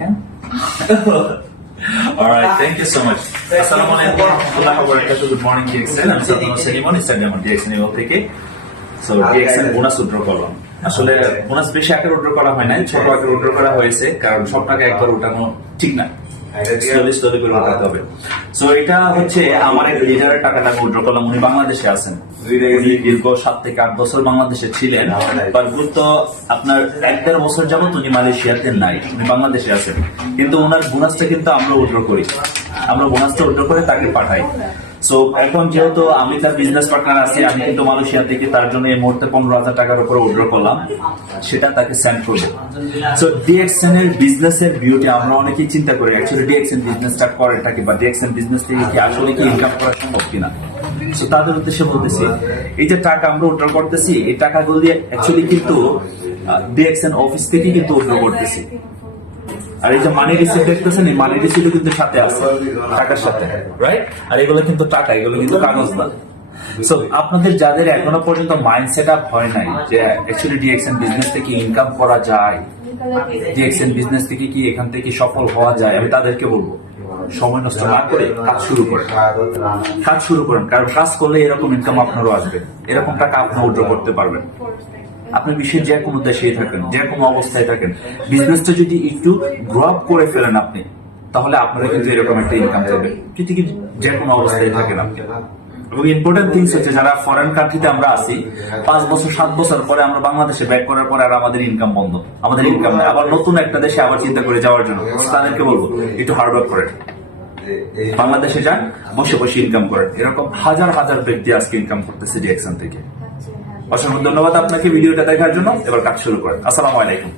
কেন? Alright, thank you so much. Assalamualaikum warahmatullahi wabarakatuh. Good morning, DXN. I'm Saddam Selimon, Instagram DXN থেকে। So DXN bonus withdraw করলাম। আসলে bonus বেশি আকারে withdraw করা হয় নাই, ছোট আকারে উইথড্র করা হয়েছে, কারণ সব টাকা একবার উঠানো ঠিক না। স্লোলি করে উঠাতে হবে। সো এটা হচ্ছে আমার এক লিডারের টাকাটা আমি উইথড্র করলাম। উনি বাংলাদেশে আছেন, উনি দীর্ঘ 7 থেকে 8 বছর বাংলাদেশে ছিলেন, বাট তো আপনার 1-1.5 বছর যাবত উনি মালয়েশিয়াতে নাই, উনি বাংলাদেশে আছেন। কিন্তু ওনার বোনাসটা কিন্তু আমরা উইথড্র করি, আমরা বোনাসটা উইথড্র করে তাকে পাঠাই। সো এখন যেহেতু আমি তার বিজনেস পার্টনার আছি, আমি কিন্তু মালয়েশিয়া থেকে তার জন্য এই মুহূর্তে 15,000 টাকার উপরে উইথড্র করলাম, সেটা তাকে সেন্ড করবো। সো ডিএক্সএন এর বিজনেসের বিউটি আমরা অনেকেই চিন্তা করি, অ্যাকচুয়ালি ডিএক্সএন বিজনেসটা করেটা কি, বা ডিএক্সএন বিজনেস থেকে কি আসলে কি ইনকাম করা সম্ভব কিনা। সো তাদের উদ্দেশ্যে বলতেছি, এই যে টাকা আমরা উইথড্র করতেছি, এই টাকাগুলো দিয়ে অ্যাকচুয়ালি কিন্তু ডিএক্সএন অফিস থেকে কিন্তু উইথড্র করতেছি। আর এই যে মানি রিসিপ্ট দেখতেছেন, এই মানি রিসিপ্ট কিন্তু সাথে আছে, টাকার সাথে, রাইট? আর এগুলো কিন্তু টাকা, এগুলো কিন্তু কাগজ না। সো আপনাদের যাদের এখনো পর্যন্ত মাইন্ড সেট আপ হয় নাই যে অ্যাকচুয়ালি ডিএক্সএন বিজনেস থেকে ইনকাম করা যায়, ডিএক্সএন বিজনেস থেকে কি এখান থেকে সফল হওয়া যায়, আমি তাদেরকে বলবো সময় নষ্ট না করে কাজ শুরু করেন। কাজ শুরু করেন, কারণ কাজ করলে এরকম ইনকাম আপনারও আসবে, এরকম টাকা আপনি উইথড্র করতে পারবেন। আপনি বিশ্বের যে কোনো দেশেই থাকেন, যে কোনো অবস্থায় থাকেন, বিজনেসটা যদি একটু গ্রো আপ করে ফেলেন আপনি, তাহলে আপনারা কিন্তু এরকম একটা ইনকাম পাবেন, কিন্তু যে কোনো অবস্থায় থাকেন আপনি। এবং ইম্পর্টেন্ট থিংস হচ্ছে, যারা ফরেন কান্ট্রিতে আমরা আছি, 5 বছর 7 বছর পরে আমরা বাংলাদেশে ব্যাক করার পরে আর আমাদের ইনকাম বন্ধ, আমাদের ইনকাম নেই, আবার নতুন একটা দেশে আবার চিন্তা করে যাওয়ার জন্য তাদেরকে বলবো একটু হার্ড ওয়ার্ক করেন, বাংলাদেশে যান, বসে বসে ইনকাম করেন। এরকম হাজার হাজার ব্যক্তি আজকে ইনকাম করতেছে ডিএক্সএন থেকে। অসংখ্য ধন্যবাদ আপনাকে ভিডিওটা দেখার জন্য। এবার কাজ শুরু করেন। আসসালামু আলাইকুম।